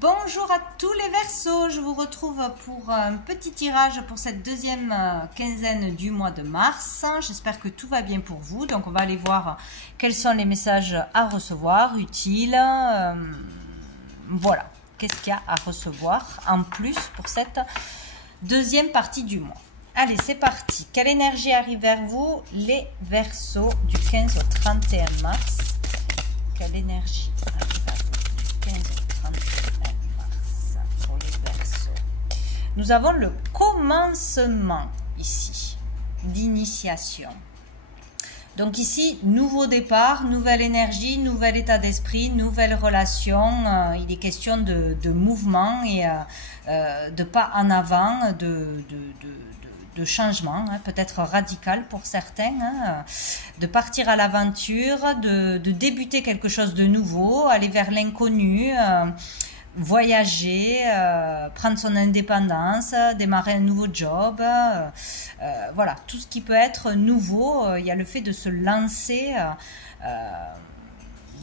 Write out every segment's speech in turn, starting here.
Bonjour à tous les Verseaux, je vous retrouve pour un petit tirage pour cette deuxième quinzaine du mois de mars. J'espère que tout va bien pour vous. Donc on va aller voir quels sont les messages à recevoir, utiles. Voilà, qu'est-ce qu'il y a à recevoir en plus pour cette deuxième partie du mois. Allez, c'est parti. Quelle énergie arrive vers vous, les Verseaux, du 15 au 31 mars? Quelle énergie arrive vers vous du 15 au 31 mars pour les Verseaux? Nous avons le commencement ici, l'initiation. Donc ici, nouveau départ, nouvelle énergie, nouvel état d'esprit, nouvelle relation. Il est question de mouvement et de pas en avant, de changement, hein, peut-être radical pour certains, hein, de partir à l'aventure, de débuter quelque chose de nouveau, aller vers l'inconnu, voyager, prendre son indépendance, démarrer un nouveau job, voilà, tout ce qui peut être nouveau. Il y a le fait de se lancer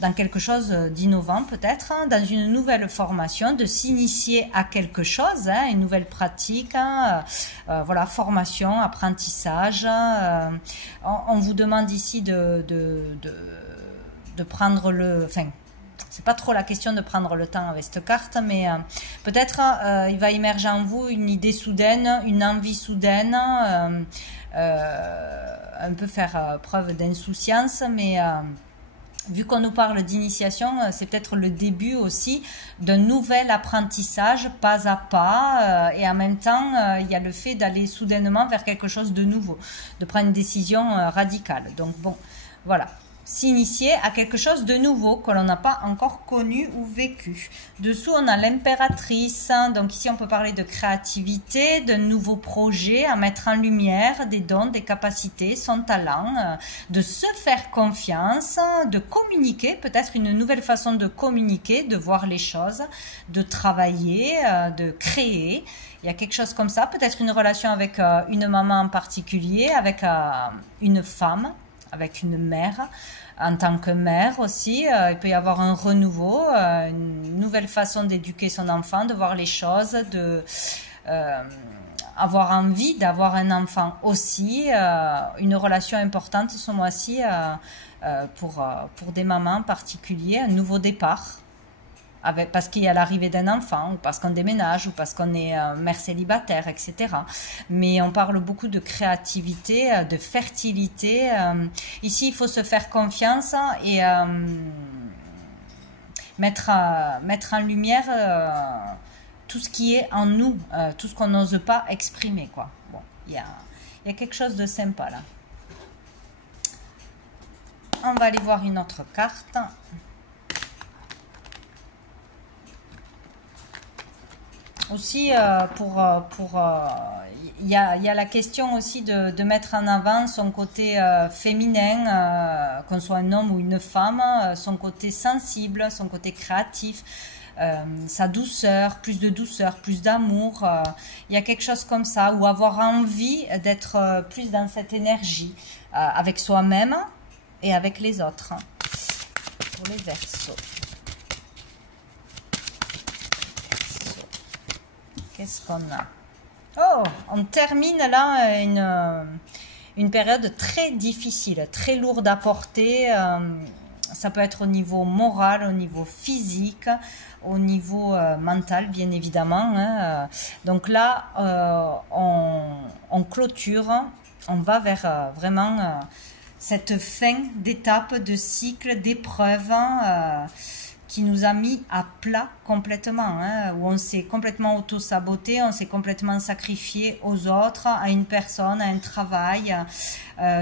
dans quelque chose d'innovant peut-être, hein, dans une nouvelle formation, de s'initier à quelque chose, hein, une nouvelle pratique, hein, voilà, formation, apprentissage. On vous demande ici de prendre le... Enfin, c'est pas trop la question de prendre le temps avec cette carte, mais peut-être il va émerger en vous une idée soudaine, une envie soudaine, un peu faire preuve d'insouciance, mais... vu qu'on nous parle d'initiation, c'est peut-être le début aussi d'un nouvel apprentissage, pas à pas, et en même temps, il y a le fait d'aller soudainement vers quelque chose de nouveau, de prendre une décision radicale. Donc bon, voilà. S'initier à quelque chose de nouveau que l'on n'a pas encore connu ou vécu. Dessous, on a l'impératrice. Donc ici, on peut parler de créativité, d'un nouveau projet à mettre en lumière, des dons, des capacités, son talent, de se faire confiance, de communiquer, peut-être une nouvelle façon de communiquer, de voir les choses, de travailler, de créer. Il y a quelque chose comme ça, peut-être une relation avec une maman en particulier, avec une femme, avec une mère, en tant que mère aussi. Il peut y avoir un renouveau, une nouvelle façon d'éduquer son enfant, de voir les choses, de avoir envie d'avoir un enfant aussi, une relation importante ce mois-ci pour des mamans en particulier, un nouveau départ. Parce qu'il y a l'arrivée d'un enfant, ou parce qu'on déménage, ou parce qu'on est mère célibataire, etc. Mais on parle beaucoup de créativité, de fertilité. Ici, il faut se faire confiance et mettre en lumière tout ce qui est en nous, tout ce qu'on n'ose pas exprimer, quoi. Bon, il y a quelque chose de sympa là. On va aller voir une autre carte. Aussi, il y a la question aussi de mettre en avant son côté féminin, qu'on soit un homme ou une femme, son côté sensible, son côté créatif, sa douceur, plus d'amour. Il y a quelque chose comme ça, ou avoir envie d'être plus dans cette énergie, avec soi-même et avec les autres. Pour les Verseaux. Qu'est-ce qu'on a? Oh, on termine là une période très difficile, très lourde à porter. Ça peut être au niveau moral, au niveau physique, au niveau mental, bien évidemment. Hein. Donc là, on clôture, on va vers vraiment cette fin d'étape, de cycle, d'épreuve. Qui nous a mis à plat complètement, hein, où on s'est complètement auto-saboté, on s'est complètement sacrifié aux autres, à une personne, à un travail,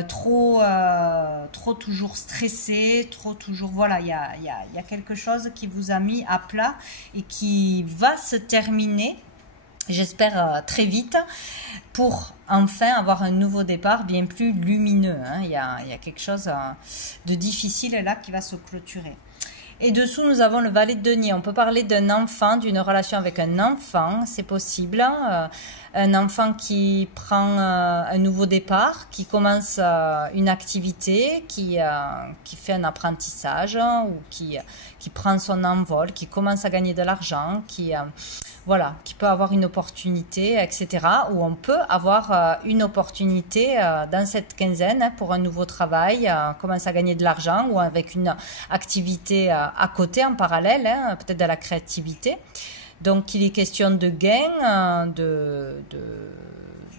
trop toujours stressé, trop toujours, voilà, il y a quelque chose qui vous a mis à plat et qui va se terminer, j'espère très vite, pour enfin avoir un nouveau départ bien plus lumineux, hein. Il y a quelque chose de difficile là qui va se clôturer. Et dessous, nous avons le valet de denier. On peut parler d'un enfant, d'une relation avec un enfant, c'est possible. Un enfant qui prend un nouveau départ, qui commence une activité, qui fait un apprentissage ou qui prend son envol, qui commence à gagner de l'argent, voilà, qui peut avoir une opportunité, etc. Ou on peut avoir une opportunité dans cette quinzaine pour un nouveau travail, commence à gagner de l'argent ou avec une activité à côté, en parallèle, peut-être de la créativité. Donc, il est question de gain, de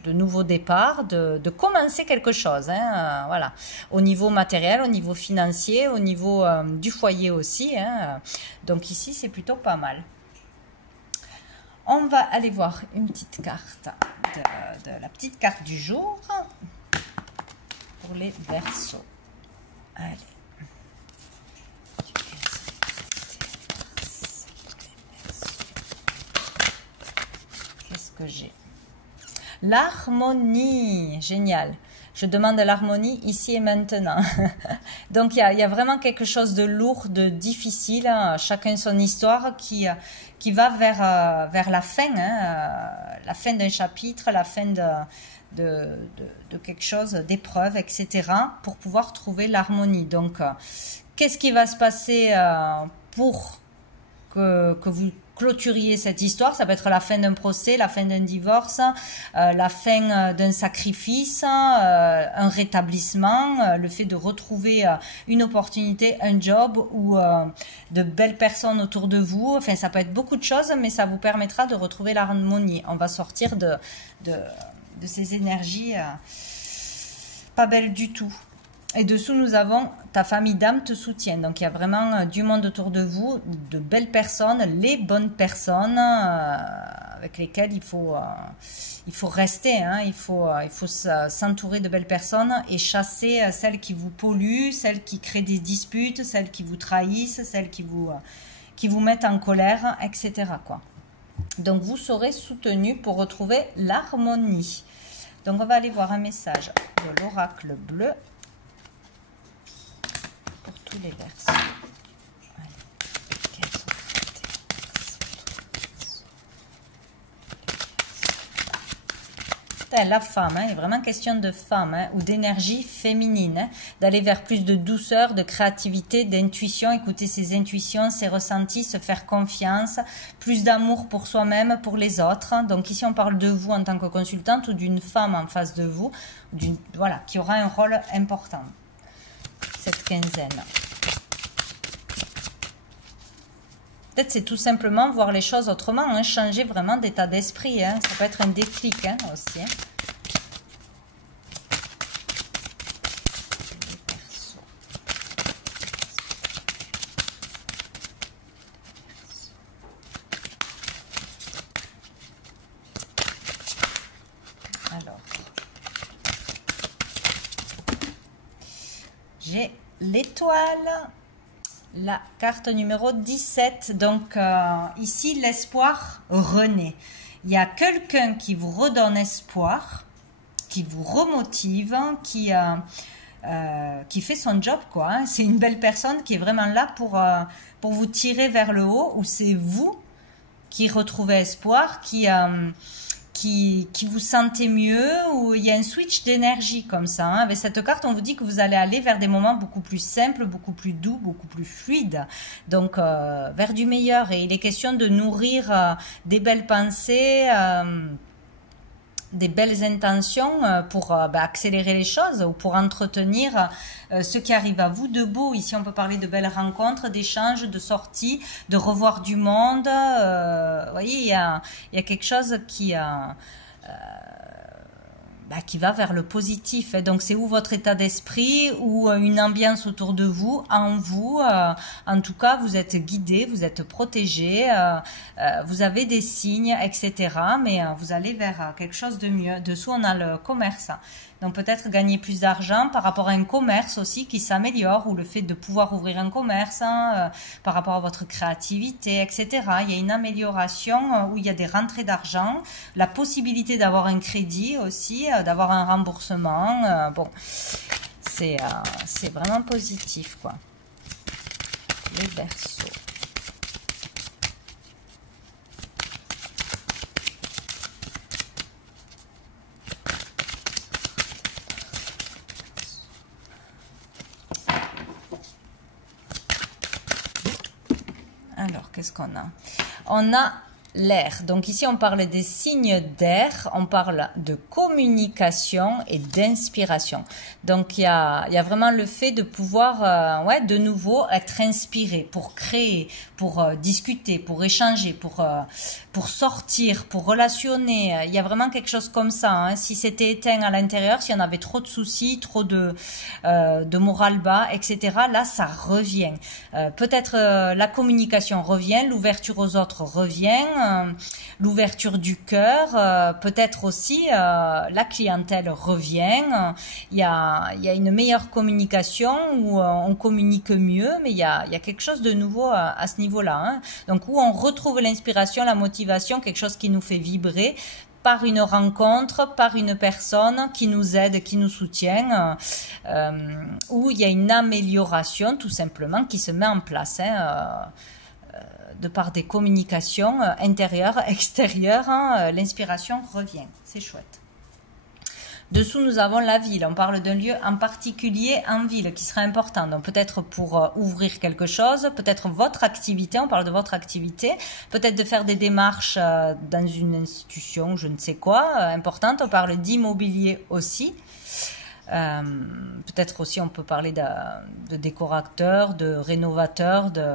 nouveaux départs, de commencer quelque chose, voilà, au niveau matériel, au niveau financier, au niveau du foyer aussi. Donc ici, c'est plutôt pas mal. On va aller voir une petite carte de la petite carte du jour pour les Verseaux. Allez. Qu'est-ce que j'ai? L'harmonie, génial. Je demande l'harmonie ici et maintenant. Donc il y a vraiment quelque chose de lourd, de difficile, chacun son histoire qui va vers la fin d'un chapitre, la fin de quelque chose, d'épreuve, etc. pour pouvoir trouver l'harmonie. Donc qu'est-ce qui va se passer pour que vous clôturiez cette histoire? Ça peut être la fin d'un procès, la fin d'un divorce, la fin d'un sacrifice, un rétablissement, le fait de retrouver une opportunité, un job ou de belles personnes autour de vous. Enfin, ça peut être beaucoup de choses, mais ça vous permettra de retrouver l'harmonie. On va sortir de ces énergies pas belles du tout. Et dessous, nous avons ta famille d'âme te soutient. Donc, il y a vraiment du monde autour de vous, de belles personnes, les bonnes personnes avec lesquelles il faut rester. Il faut s'entourer de belles personnes et chasser celles qui vous polluent, celles qui créent des disputes, celles qui vous trahissent, celles qui vous mettent en colère, etc. quoi. Donc, vous serez soutenu pour retrouver l'harmonie. Donc, on va aller voir un message de l'oracle bleu. Pour tous les Verseaux. La femme, il est vraiment question de femme ou d'énergie féminine, d'aller vers plus de douceur, de créativité, d'intuition, écouter ses intuitions, ses ressentis, se faire confiance, plus d'amour pour soi-même, pour les autres. Donc ici on parle de vous en tant que consultante ou d'une femme en face de vous, voilà, qui aura un rôle important cette quinzaine. Peut-être c'est tout simplement voir les choses autrement, changer vraiment d'état d'esprit. Ça peut être un déclic aussi. Alors, j'ai l'étoile. La carte numéro 17, donc ici l'espoir renaît. Il y a quelqu'un qui vous redonne espoir, qui vous remotive, qui fait son job quoi. C'est une belle personne qui est vraiment là pour vous tirer vers le haut, ou c'est vous qui retrouvez espoir, qui vous sentez mieux, ou il y a un switch d'énergie comme ça. Avec cette carte, on vous dit que vous allez aller vers des moments beaucoup plus simples, beaucoup plus doux, beaucoup plus fluides. Donc, vers du meilleur. Et il est question de nourrir des belles pensées, des belles intentions pour accélérer les choses ou pour entretenir ce qui arrive à vous de beau. Ici, on peut parler de belles rencontres, d'échanges, de sorties, de revoir du monde. Vous voyez, il y a quelque chose qui va vers le positif. Donc, c'est ou votre état d'esprit ou une ambiance autour de vous, en vous. En tout cas, vous êtes guidé, vous êtes protégé, vous avez des signes, etc. Mais vous allez vers quelque chose de mieux. Dessous, on a le commerce. Donc, peut-être gagner plus d'argent par rapport à un commerce aussi qui s'améliore, ou le fait de pouvoir ouvrir un commerce par rapport à votre créativité, etc. Il y a une amélioration où il y a des rentrées d'argent, la possibilité d'avoir un crédit aussi, d'avoir un remboursement. Bon, c'est vraiment positif, quoi. Les Verseaux. qu'on a? On a l'air. Donc ici, on parle des signes d'air, on parle de communication et d'inspiration. Donc il y a vraiment le fait de pouvoir, de nouveau être inspiré pour créer, pour discuter, pour échanger, pour sortir, pour relationner. Il y a vraiment quelque chose comme ça. Hein. Si c'était éteint à l'intérieur, si on avait trop de soucis, trop de morale bas, etc., là, ça revient. Peut-être la communication revient, l'ouverture aux autres revient, l'ouverture du cœur, peut-être aussi la clientèle revient. Il y a une meilleure communication où on communique mieux, mais il y a quelque chose de nouveau à ce niveau-là. Hein. Donc où on retrouve l'inspiration, la motivation, quelque chose qui nous fait vibrer par une rencontre, par une personne qui nous aide, qui nous soutient, où il y a une amélioration tout simplement qui se met en place. Hein, de par des communications intérieures, extérieures, hein, l'inspiration revient. C'est chouette. Dessous, nous avons la ville. On parle d'un lieu en particulier en ville qui sera important. Donc peut-être pour ouvrir quelque chose, peut-être votre activité, on parle de votre activité, peut-être de faire des démarches dans une institution, je ne sais quoi, importante. On parle d'immobilier aussi. Peut-être aussi on peut parler de décorateur, de rénovateur, de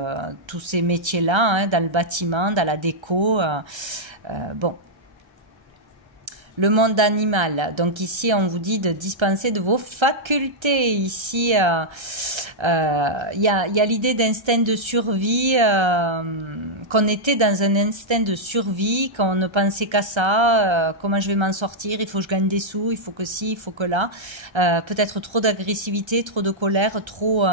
tous ces métiers-là, hein, dans le bâtiment, dans la déco. Bon. Le monde animal. Donc ici, on vous dit de dispenser de vos facultés. Ici, il y a l'idée d'instinct de survie, qu'on était dans un instinct de survie, qu'on ne pensait qu'à ça, comment je vais m'en sortir, il faut que je gagne des sous, il faut que ci, il faut que là. Peut-être trop d'agressivité, trop de colère, trop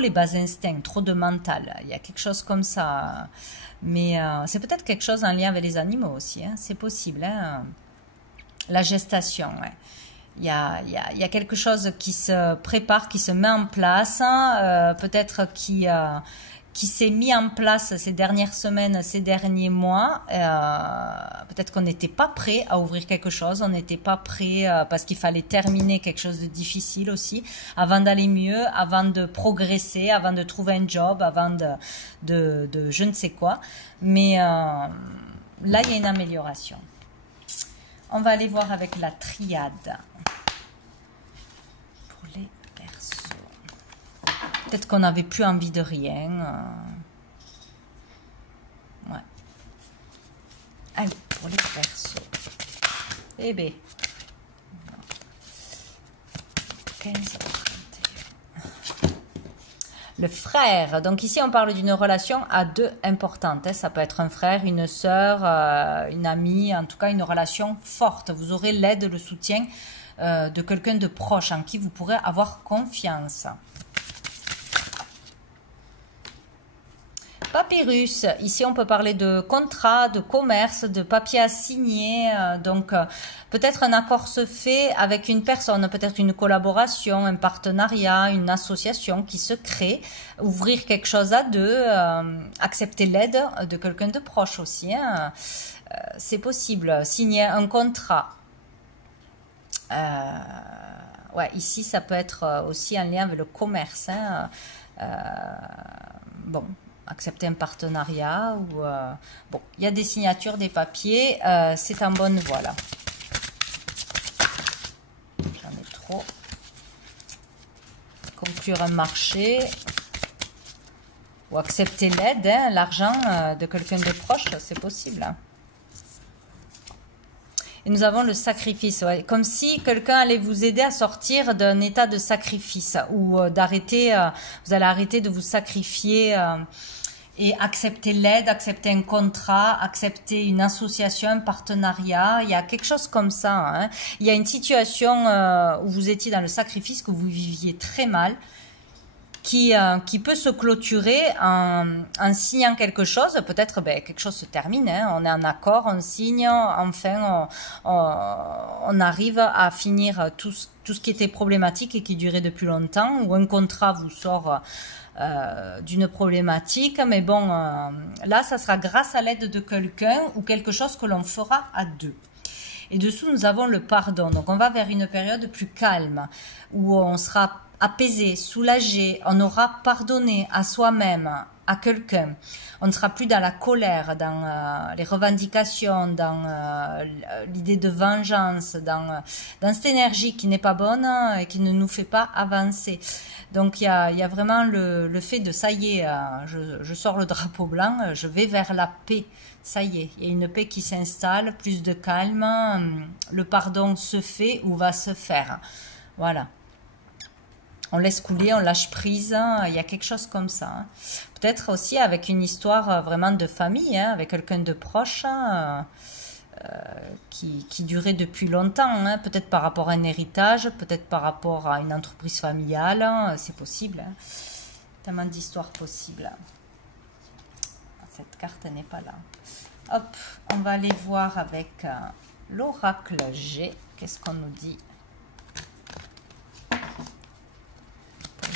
les bas instincts, trop de mental. Il y a quelque chose comme ça. Mais c'est peut-être quelque chose en lien avec les animaux aussi, hein. C'est possible. Hein. La gestation, ouais. Il y a quelque chose qui se prépare, qui se met en place, hein, peut-être qui s'est mis en place ces dernières semaines, ces derniers mois. Peut-être qu'on n'était pas prêt à ouvrir quelque chose, on n'était pas prêt parce qu'il fallait terminer quelque chose de difficile aussi, avant d'aller mieux, avant de progresser, avant de trouver un job, avant de je ne sais quoi. Mais là, il y a une amélioration. On va aller voir avec la triade. Pour les Verseaux. Peut-être qu'on n'avait plus envie de rien. Ouais. Allez, pour les Verseaux. Eh bien. 15h31. Le frère. Donc ici, on parle d'une relation à deux importante. Hein. Ça peut être un frère, une sœur, une amie, en tout cas une relation forte. Vous aurez l'aide, le soutien de quelqu'un de proche en qui vous pourrez avoir confiance. Papyrus, ici on peut parler de contrat, de commerce, de papier à signer, donc peut-être un accord se fait avec une personne, peut-être une collaboration, un partenariat, une association qui se crée, ouvrir quelque chose à deux, accepter l'aide de quelqu'un de proche aussi, hein. C'est possible, signer un contrat. Ouais, ici ça peut être aussi en lien avec le commerce, hein. Bon. Accepter un partenariat ou bon, il y a des signatures, des papiers, c'est en bonne voie là. J'en ai trop. Conclure un marché ou accepter l'aide, hein, l'argent de quelqu'un de proche, c'est possible. Hein. Et nous avons le sacrifice, ouais. Comme si quelqu'un allait vous aider à sortir d'un état de sacrifice ou d'arrêter, vous allez arrêter de vous sacrifier et accepter l'aide, accepter un contrat, accepter une association, un partenariat. Il y a quelque chose comme ça. Hein. Il y a une situation où vous étiez dans le sacrifice, que vous viviez très mal, qui peut se clôturer en signant quelque chose. Peut-être quelque chose se termine, hein. On est en accord, on signe, enfin on arrive à finir tout ce qui était problématique et qui durait depuis longtemps, ou un contrat vous sort d'une problématique, mais bon, là ça sera grâce à l'aide de quelqu'un ou quelque chose que l'on fera à deux. Et dessous nous avons le pardon, donc on va vers une période plus calme, où on sera apaisé, soulagé, on aura pardonné à soi-même, à quelqu'un. On ne sera plus dans la colère, dans les revendications, dans l'idée de vengeance, dans cette énergie qui n'est pas bonne et qui ne nous fait pas avancer. Donc il y a vraiment le fait de ça y est, je sors le drapeau blanc, je vais vers la paix. Ça y est, il y a une paix qui s'installe, plus de calme, le pardon se fait ou va se faire. Voilà. On laisse couler, on lâche prise, il y a quelque chose comme ça. Hein. Peut-être aussi avec une histoire vraiment de famille, hein, avec quelqu'un de proche qui durait depuis longtemps, hein, peut-être par rapport à un héritage, peut-être par rapport à une entreprise familiale, hein, c'est possible. Hein. Tellement d'histoires possibles. Cette carte n'est pas là. Hop, on va aller voir avec l'oracle G. Qu'est-ce qu'on nous dit?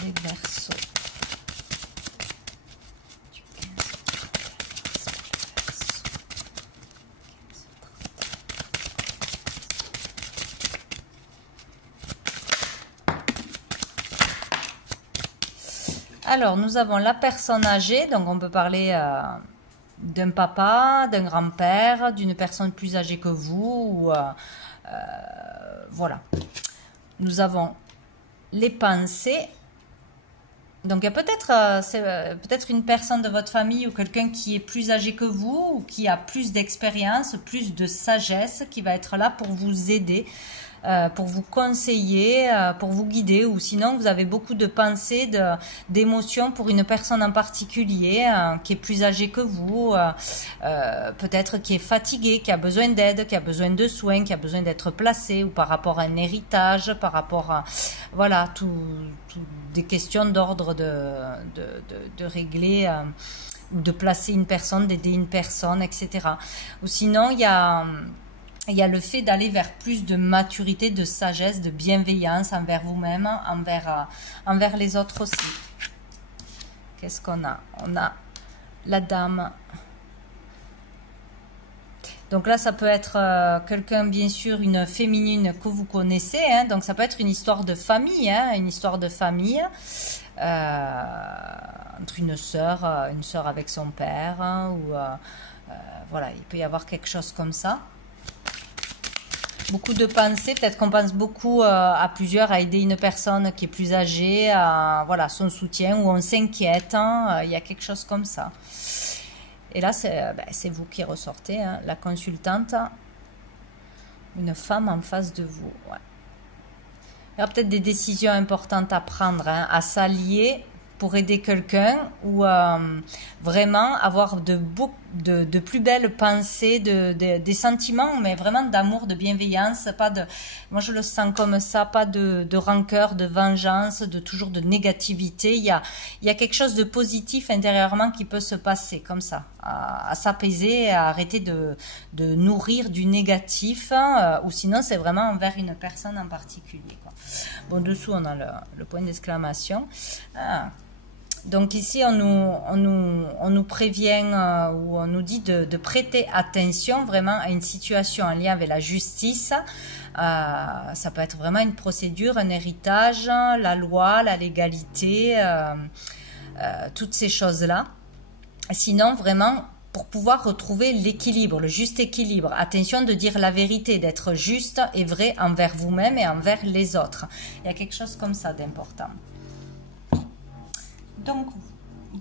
Les Verseaux. Alors, nous avons la personne âgée, donc on peut parler d'un papa, d'un grand-père, d'une personne plus âgée que vous, ou, voilà. Nous avons les pensées. Donc, il y a peut-être une personne de votre famille ou quelqu'un qui est plus âgé que vous ou qui a plus d'expérience, plus de sagesse, qui va être là pour vous aider, pour vous conseiller, pour vous guider. Ou sinon, vous avez beaucoup de pensées, d'émotions pour une personne en particulier qui est plus âgée que vous, peut-être qui est fatiguée, qui a besoin d'aide, qui a besoin de soins, qui a besoin d'être placée, ou par rapport à un héritage, par rapport à... Voilà, tout des questions d'ordre de régler ou de placer une personne, d'aider une personne, etc. Ou sinon, il y a le fait d'aller vers plus de maturité, de sagesse, de bienveillance envers vous-même, envers les autres aussi. Qu'est-ce qu'on a? On a la dame. Donc là, ça peut être quelqu'un, bien sûr, une féminine que vous connaissez. Hein, donc ça peut être une histoire de famille, hein, une histoire de famille entre une sœur avec son père, hein, ou voilà, il peut y avoir quelque chose comme ça. Beaucoup de pensées, peut-être qu'on pense beaucoup à plusieurs, à aider une personne qui est plus âgée, à voilà, son soutien, ou on s'inquiète, hein, il y a quelque chose comme ça. Et là, c'est vous qui ressortez, hein, la consultante, une femme en face de vous. Ouais. Il y a peut-être des décisions importantes à prendre, hein, à s'allier pour aider quelqu'un, ou vraiment avoir de plus belles pensées, des sentiments, mais vraiment d'amour, de bienveillance, moi je le sens comme ça, pas de rancœur, de vengeance, toujours de négativité. Il y a quelque chose de positif intérieurement qui peut se passer comme ça, à s'apaiser, à arrêter de nourrir du négatif, ou sinon c'est vraiment envers une personne en particulier, quoi. Bon, dessous on a le point d'exclamation. Donc ici, on nous prévient ou on nous dit de prêter attention vraiment à une situation en lien avec la justice. Ça peut être vraiment une procédure, un héritage, la loi, la légalité, toutes ces choses-là. Sinon, vraiment, pour pouvoir retrouver l'équilibre, le juste équilibre, attention de dire la vérité, d'être juste et vrai envers vous-même et envers les autres. Il y a quelque chose comme ça d'important. Donc,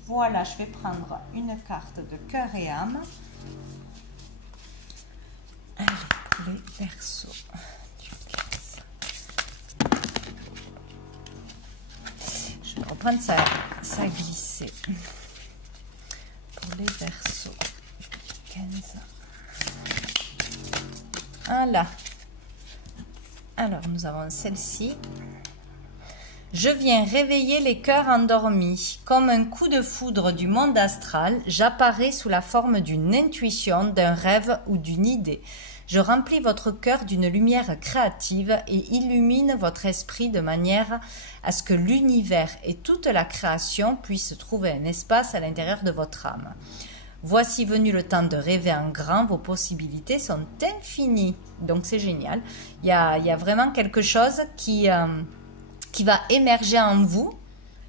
voilà, je vais prendre une carte de cœur et âme. Allez, pour les Verseaux. Je vais reprendre ça glissé. Pour les Verseaux. 15. Voilà. Alors, nous avons celle-ci. Je viens réveiller les cœurs endormis. Comme un coup de foudre du monde astral, j'apparais sous la forme d'une intuition, d'un rêve ou d'une idée. Je remplis votre cœur d'une lumière créative et illumine votre esprit de manière à ce que l'univers et toute la création puissent trouver un espace à l'intérieur de votre âme. Voici venu le temps de rêver en grand, vos possibilités sont infinies. Donc c'est génial. Il y a vraiment quelque chose qui va émerger en vous,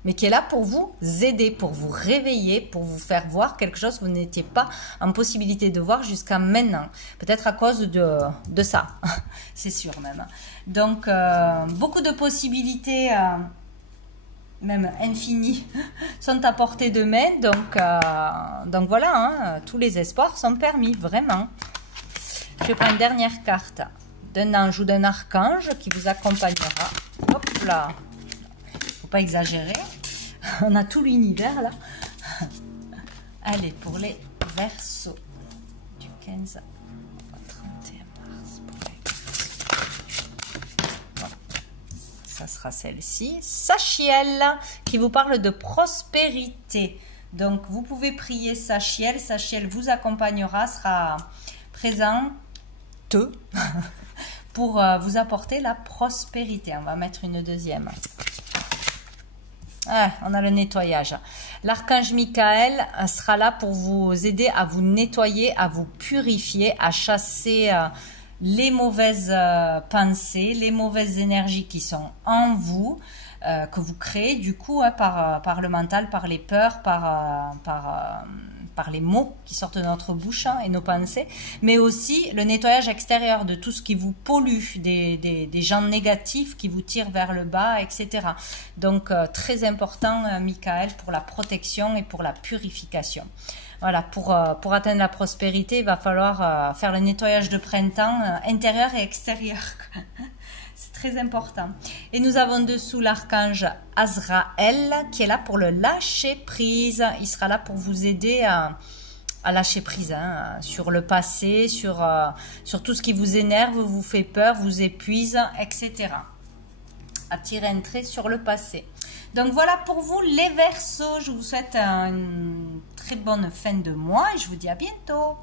mais qui est là pour vous aider, pour vous réveiller, pour vous faire voir quelque chose que vous n'étiez pas en possibilité de voir jusqu'à maintenant. Peut-être à cause de ça, c'est sûr même. Donc, beaucoup de possibilités, même infinies, sont à portée de main. Donc voilà, hein, tous les espoirs sont permis, vraiment. Je prends une dernière carte d'un ange ou d'un archange qui vous accompagnera. Hop là, faut pas exagérer. On a tout l'univers là. Allez, pour les Verseaux du 15 au 31 mars. Pour les Verseaux. Voilà. Ça sera celle-ci. Sachiel qui vous parle de prospérité. Donc, vous pouvez prier Sachiel. Sachiel vous accompagnera, sera présent pour vous apporter la prospérité. On va mettre une deuxième. Ah, on a le nettoyage. L'archange Michael sera là pour vous aider à vous nettoyer, à vous purifier, à chasser les mauvaises pensées, les mauvaises énergies qui sont en vous, que vous créez du coup par le mental, par les peurs, par les mots qui sortent de notre bouche et nos pensées, mais aussi le nettoyage extérieur de tout ce qui vous pollue, des gens négatifs qui vous tirent vers le bas, etc. Donc, très important, Michael, pour la protection et pour la purification. Voilà, pour atteindre la prospérité, il va falloir faire le nettoyage de printemps intérieur et extérieur. C'est très important. Et nous avons dessous l'archange Azraël qui est là pour le lâcher prise. Il sera là pour vous aider à lâcher prise hein, sur le passé, sur tout ce qui vous énerve, vous fait peur, vous épuise, etc. À tirer un trait sur le passé. Donc voilà pour vous les Verseaux. Je vous souhaite une très bonne fin de mois et je vous dis à bientôt.